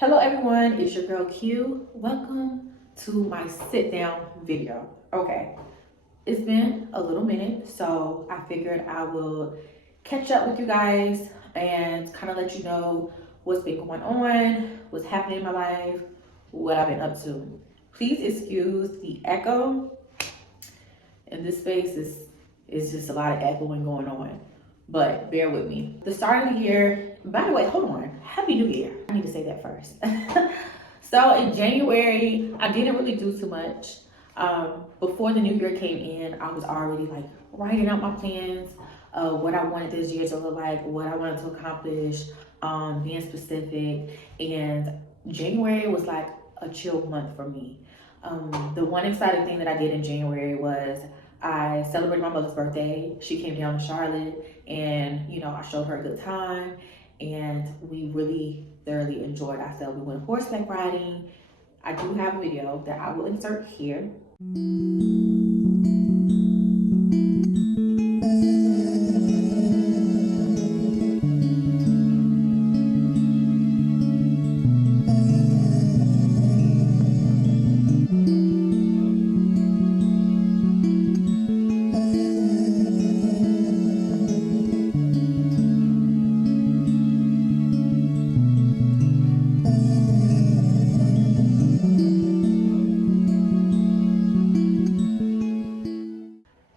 Hello everyone, it's your girl Q. Welcome to my sit down video. Okay, it's been a little minute, so I figured I will catch up with you guys and kind of let you know what's been going on, what's happening in my life, what I've been up to. Please excuse the echo. In this space is just a lot of echoing going on, but bear with me. The start of the year, by the way, hold on, Happy New Year. I need to say that first. So in January, I didn't really do too much. Before the new year came in, I was already like writing out my plans of what I wanted this year to look like, what I wanted to accomplish, being specific. And January was like a chill month for me. The one exciting thing that I did in January was I celebrated my mother's birthday. She came down to Charlotte and, I showed her a good time and we really thoroughly enjoyed ourselves. We went horseback riding. I do have a video that I will insert here.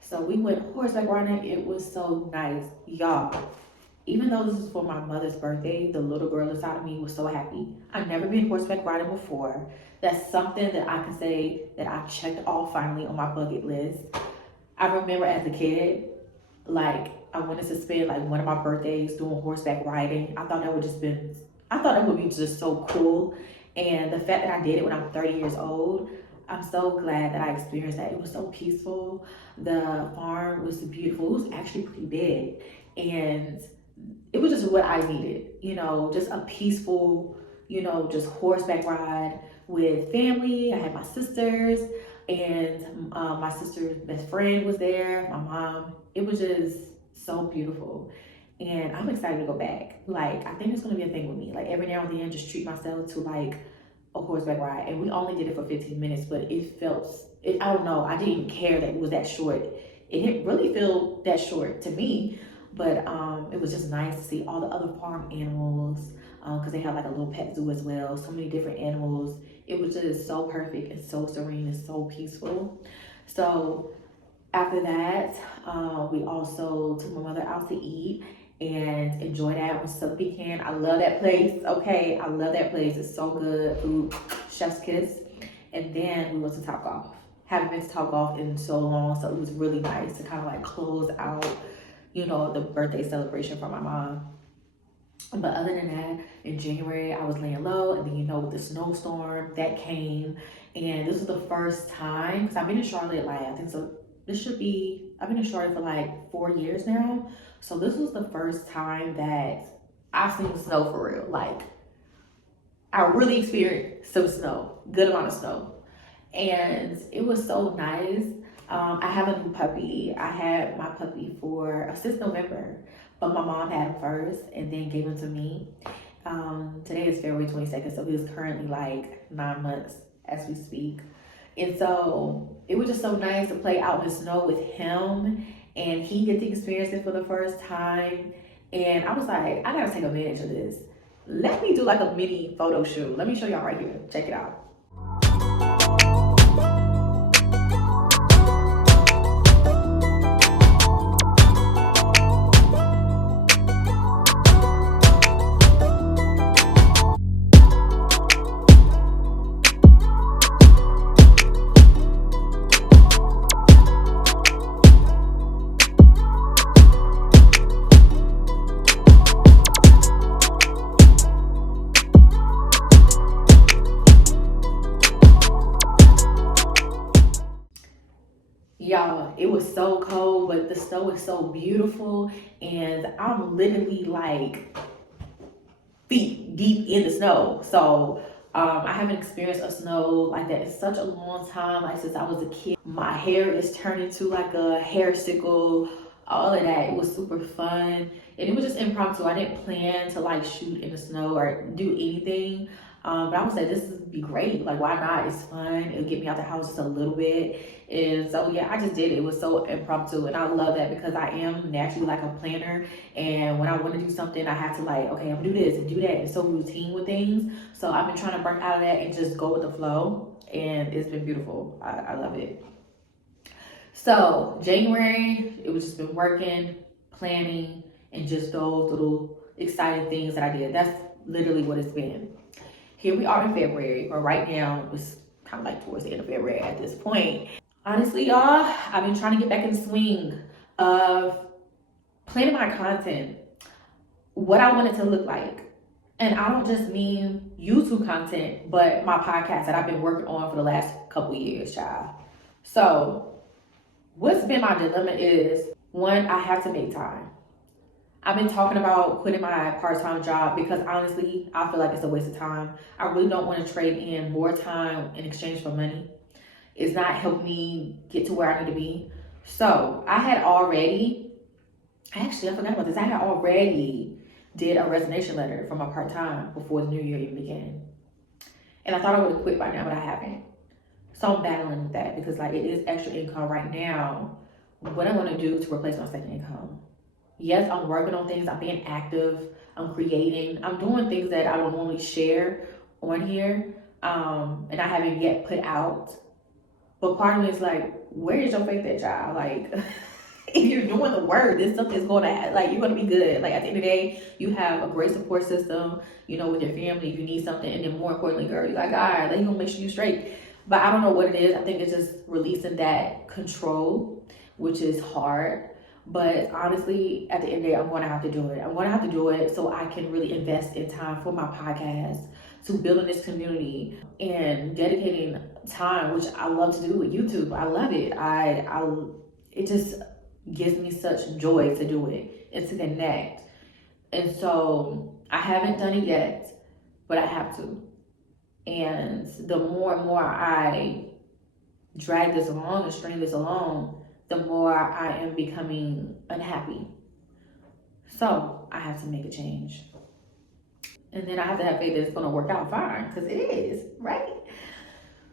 So we went horseback riding. It was so nice, y'all. Even though this is for my mother's birthday, the little girl inside of me was so happy. I've never been horseback riding before. That's something that I can say that I checked off finally on my bucket list. I remember as a kid, like I wanted to spend like one of my birthdays doing horseback riding. I thought that would be just so cool. And the fact that I did it when I'm 30 years old, I'm so glad that I experienced that. It was so peaceful. The farm was beautiful. It was actually pretty big. And it was just what I needed, just a peaceful, just horseback ride with family. I had my sisters and my sister's best friend was there, my mom. It was just so beautiful. And I'm excited to go back. Like, I think it's gonna be a thing with me. Like every now and then just treat myself to like a horseback ride. And we only did it for 15 minutes, but I don't know, I didn't even care that it was that short. It didn't really feel that short to me, but it was just nice to see all the other farm animals, because they have like a little pet zoo as well, so many different animals. It was just so perfect and so serene and so peaceful. So after that, we also took my mother out to eat and enjoy that with some pecan. I love that place. Okay, I love that place. It's so good. Food, chef's kiss. And then we went to Topgolf. Haven't been to Topgolf in so long, so it was really nice to kind of like close out, the birthday celebration for my mom. But other than that, in January, I was laying low, and then with the snowstorm that came, and this was the first time, because I've been in Charlotte, like, I think so, I've been in Charlotte for like 4 years now, so this was the first time that I've seen snow for real. Like, I really experienced some snow, good amount of snow, and it was so nice. I have a new puppy. I had my puppy since November, but my mom had him first and then gave him to me. Today is February 22nd, so he is currently like 9 months as we speak. And so it was just so nice to play out in the snow with him, and he get to experience it for the first time. And I was like, I gotta take advantage of this. Let me do like a mini photo shoot. Let me show y'all right here. Check it out. Y'all, it was so cold, but the snow is so beautiful, and I'm literally like feet deep in the snow. So I haven't experienced a snow like that in such a long time, like since I was a kid. My hair is turning to like a hair sickle, all of that. It was super fun, and it was just impromptu. I didn't plan to like shoot in the snow or do anything. But I would say this would be great. Like, why not? It's fun. It'll get me out the house just a little bit. And so, yeah, I just did it. It was so impromptu. And I love that because I am naturally like a planner. And when I want to do something, I have to like, okay, I'm going to do this and do that. It's so routine with things. So I've been trying to break out of that and just go with the flow. And it's been beautiful. I love it. So January, it was just been working, planning, and just those little exciting things that I did. That's literally what it's been. Here we are in February, or right now, it's kind of like towards the end of February at this point. Honestly, y'all, I've been trying to get back in the swing of planning my content, what I want it to look like. And I don't just mean YouTube content, but my podcast that I've been working on for the last couple years, child. So what's been my dilemma is, one, I have to make time. I've been talking about quitting my part-time job because honestly, I feel like it's a waste of time. I really don't want to trade in more time in exchange for money. It's not helping me get to where I need to be. So I had already, actually I forgot about this, I had already did a resignation letter for my part-time before the new year even began. And I thought I would have quit by now, but I haven't. So I'm battling with that because like it is extra income right now. What I'm gonna do to replace my second income? Yes, I'm working on things. I'm being active. I'm creating. I'm doing things that I don't normally share on here, and I haven't yet put out. But part of me is like, where is your faith at, child? Like, if you're doing the work, this stuff is going to, like, you're going to be good. Like, at the end of the day, you have a great support system, you know, with your family if you need something. And then more importantly, girl, you got God. Like, He's going to make sure you're straight. But I don't know what it is. I think it's just releasing that control, which is hard. But honestly, at the end of the day, I'm going to have to do it. I'm going to have to do it so I can really invest in time for my podcast, to building this community and dedicating time, which I love to do with YouTube. I love it. It just gives me such joy to do it and to connect. And so I haven't done it yet, but I have to. And the more and more I drag this along and string this along, the more I am becoming unhappy. So I have to make a change. And then I have to have faith that it's going to work out fine, because it is, right?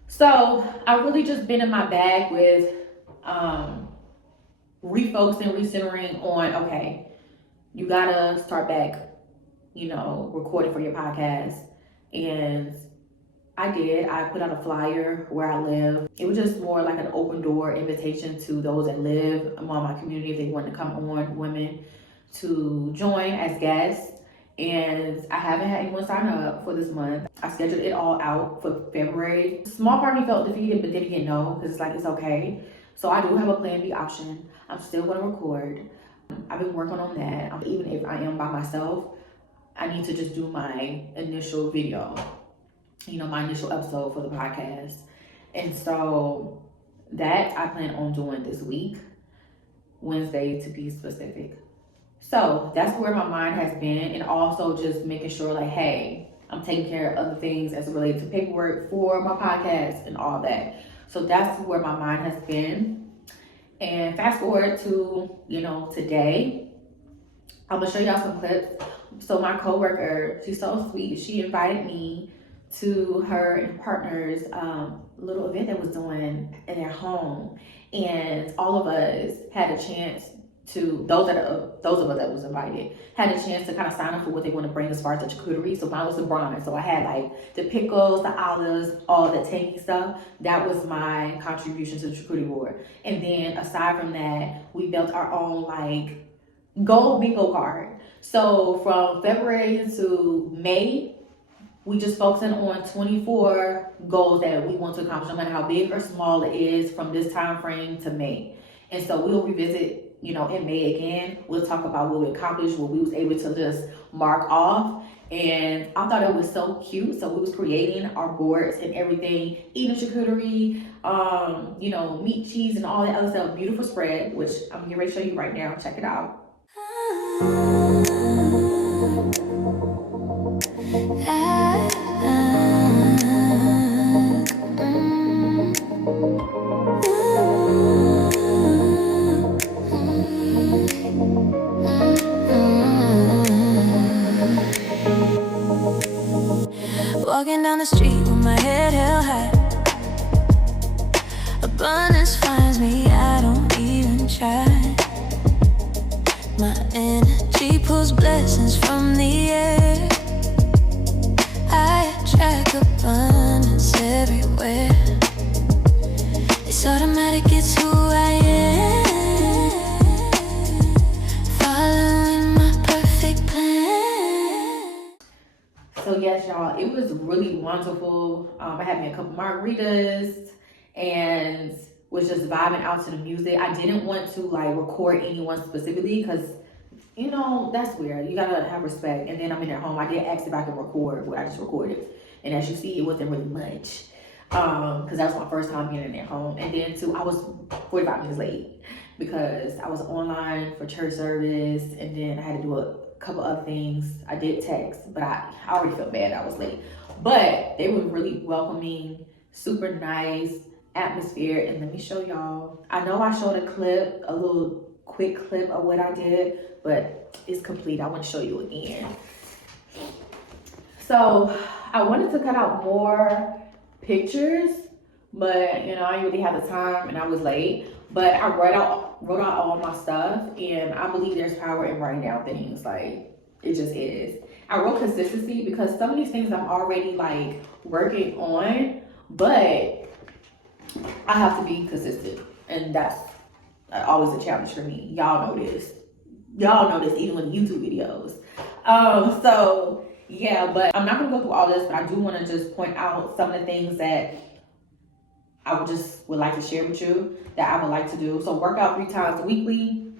So I've really just been in my bag with refocusing, recentering on, okay, you got to start back, you know, recording for your podcast. And I did. I put out a flyer where I live. It was just more like an open door invitation to those that live among my community if they want to come on, women, to join as guests. And I haven't had anyone sign up for this month. I scheduled it all out for February. Small part of me felt defeated, but then again, no, because it's like, it's okay. So I do have a plan B option. I'm still going to record. I've been working on that. Even if I am by myself, I need to just do my initial video, you know, my initial episode for the podcast. And so that I plan on doing this week, Wednesday to be specific. So that's where my mind has been, and also just making sure like, hey, I'm taking care of other things as it relates to paperwork for my podcast and all that. So that's where my mind has been. And fast forward to, you know, today, I'm gonna show y'all some clips. So my coworker, she's so sweet. She invited me to her and partner's little event that was doing in their home, and all of us had a chance to, those of us that was invited had a chance to kind of sign up for what they want to bring as far as the charcuterie. So mine was the brine. So I had like the pickles, the olives, all the tangy stuff. That was my contribution to the charcuterie board. And then aside from that, we built our own like gold bingo card. So from February to May, we just focusing on 24 goals that we want to accomplish, no matter how big or small it is, from this time frame to May. And so we'll revisit, you know, in May again. We'll talk about what we accomplished, what we was able to just mark off. And I thought it was so cute. So we was creating our boards and everything, eating charcuterie, you know, meat, cheese, and all that other stuff. Beautiful spread, which I'm getting ready to show you right now. Check it out. Walking down the street with my head held high. Abundance finds me, I don't even try. My energy pulls blessings from the air. I attract abundance everywhere. It's automatic, it's who I am. Following my perfect plan. So yes, y'all, it was really wonderful. I had me a couple margaritas and was just vibing out to the music. I didn't want to like record anyone specifically because, you know, that's weird. You gotta have respect. And then I'm in at home. I did ask if I could record what I just recorded. And as you see, it wasn't really much. Because that was my first time being in at home. And then too, I was 45 minutes late because I was online for church service, and then I had to do a couple other things. I did text, but I already felt bad I was late. But they were really welcoming, super nice atmosphere. And let me show y'all. I know I showed a little quick clip of what I did, but it's complete. I want to show you again. So I wanted to cut out more pictures, but you know, I didn't really have the time and I was late. But I wrote out all my stuff, and I believe there's power in writing down things. Like, it just is. I wrote consistency because some of these things I'm already like working on, but I have to be consistent, and that's always a challenge for me. Y'all know this. Y'all know this even with YouTube videos. So yeah, but I'm not gonna go through all this, but I do want to just point out some of the things that I would like to share with you that I would like to do. So work out 3 times weekly.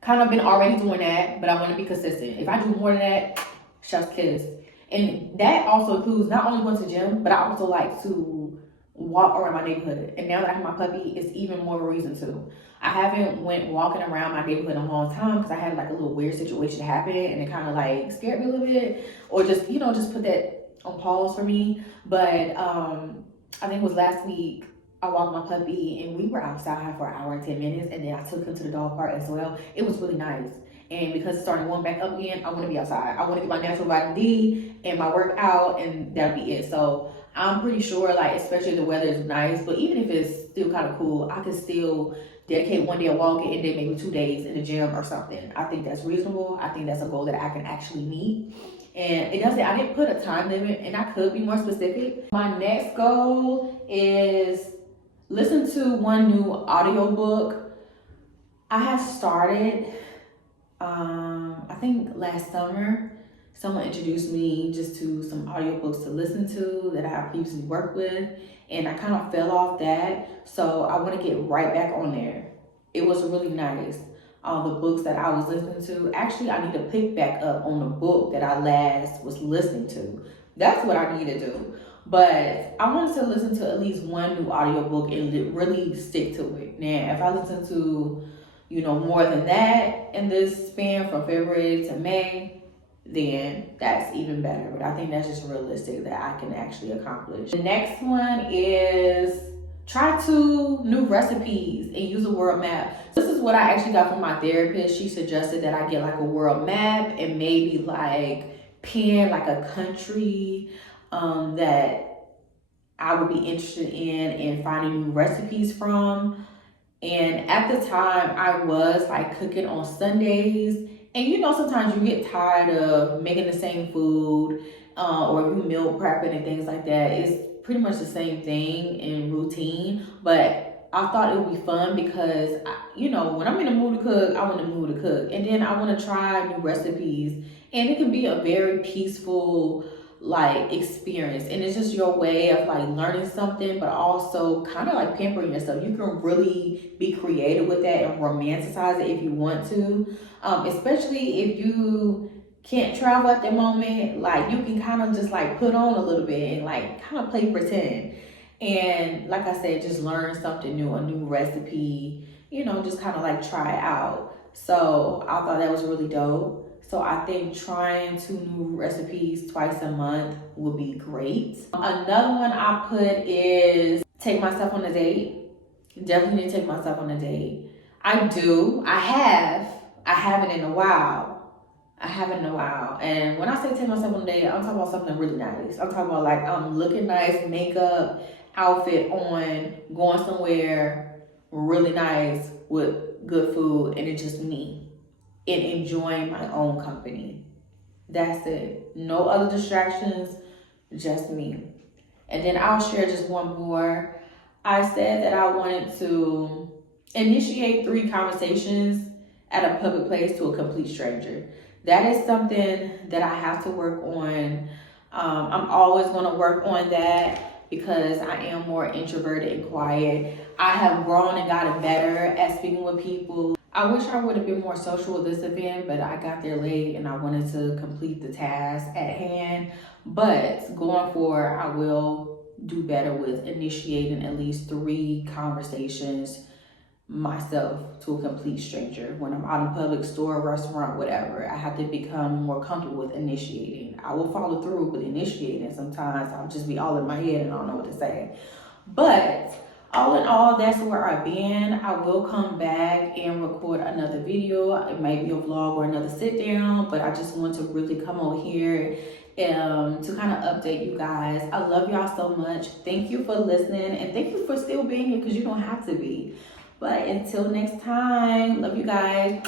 Kind of been already doing that, but I want to be consistent. If I do more than that, chef's kiss. And that also includes not only going to the gym, but I also like to walk around my neighborhood. And now that I have my puppy, it's even more of a reason to. I haven't went walking around my neighborhood in a long time because I had like a little weird situation happen, and it kind of like scared me a little bit, or just, you know, just put that on pause for me. But I think it was last week, I walked my puppy and we were outside for 1 hour and 10 minutes, and then I took him to the dog park as well. It was really nice. And because it's starting to warm back up again, I want to be outside. I want to get my natural vitamin D and my workout, and that'll be it. So I'm pretty sure, like, especially if the weather is nice, but even if it's still kind of cool, I can still dedicate 1 day of walking and then maybe 2 days in the gym or something. I think that's reasonable. I think that's a goal that I can actually meet. And it doesn't, I didn't put a time limit, and I could be more specific. My next goal is listen to 1 new audiobook. I have started, I think last summer, someone introduced me just to some audiobooks to listen to that I have previously worked with, and I kind of fell off that. So I want to get right back on there. It was really nice. The books that I was listening to. Actually, I need to pick back up on the book that I last was listening to. That's what I need to do. But I wanted to listen to at least 1 new audiobook and really stick to it. Now, if I listen to, you know, more than that in this span from February to May, then that's even better. But I think that's just realistic that I can actually accomplish. The next one is try 2 new recipes and use a world map. This is what I actually got from my therapist. She suggested that I get like a world map and maybe like pin like a country that I would be interested in finding new recipes from. And at the time, I was like cooking on Sundays. And you know, sometimes you get tired of making the same food, or you meal prepping and things like that. It's pretty much the same thing in routine. But I thought it would be fun because, you know, when I'm in the mood to cook, I want to mood to cook. And then I want to try new recipes. And it can be a very peaceful like experience, and it's just your way of like learning something, but also kind of like pampering yourself. You can really be creative with that and romanticize it if you want to, especially if you can't travel at the moment. Like, you can kind of just like put on a little bit and like kind of play pretend, and like I said, just learn something new, a new recipe, you know, just kind of like try it out. So I thought that was really dope. So I think trying 2 new recipes twice a month would be great. Another one I put is take myself on a date. Definitely need to take myself on a date. I haven't in a while. I haven't in a while. And when I say take myself on a date, I'm talking about something really nice. I'm talking about like I'm looking nice, makeup, outfit on, going somewhere really nice with good food, and it's just me and enjoying my own company. That's it. No other distractions, just me. And then I'll share just one more. I said that I wanted to initiate 3 conversations at a public place to a complete stranger. That is something that I have to work on. I'm always going to work on that because I am more introverted and quiet. I have grown and gotten better at speaking with people. I wish I would have been more social with this event, but I got there late and I wanted to complete the task at hand. But going forward, I will do better with initiating at least 3 conversations myself to a complete stranger when I'm out in public, store, restaurant, whatever. I have to become more comfortable with initiating. I will follow through with initiating. Sometimes I'll just be all in my head and I don't know what to say. But all in all, that's where I've been. I will come back and record another video. It might be a vlog or another sit down, but I just want to really come over here to kind of update you guys. I love y'all so much. Thank you for listening and thank you for still being here because you don't have to be. But until next time, love you guys.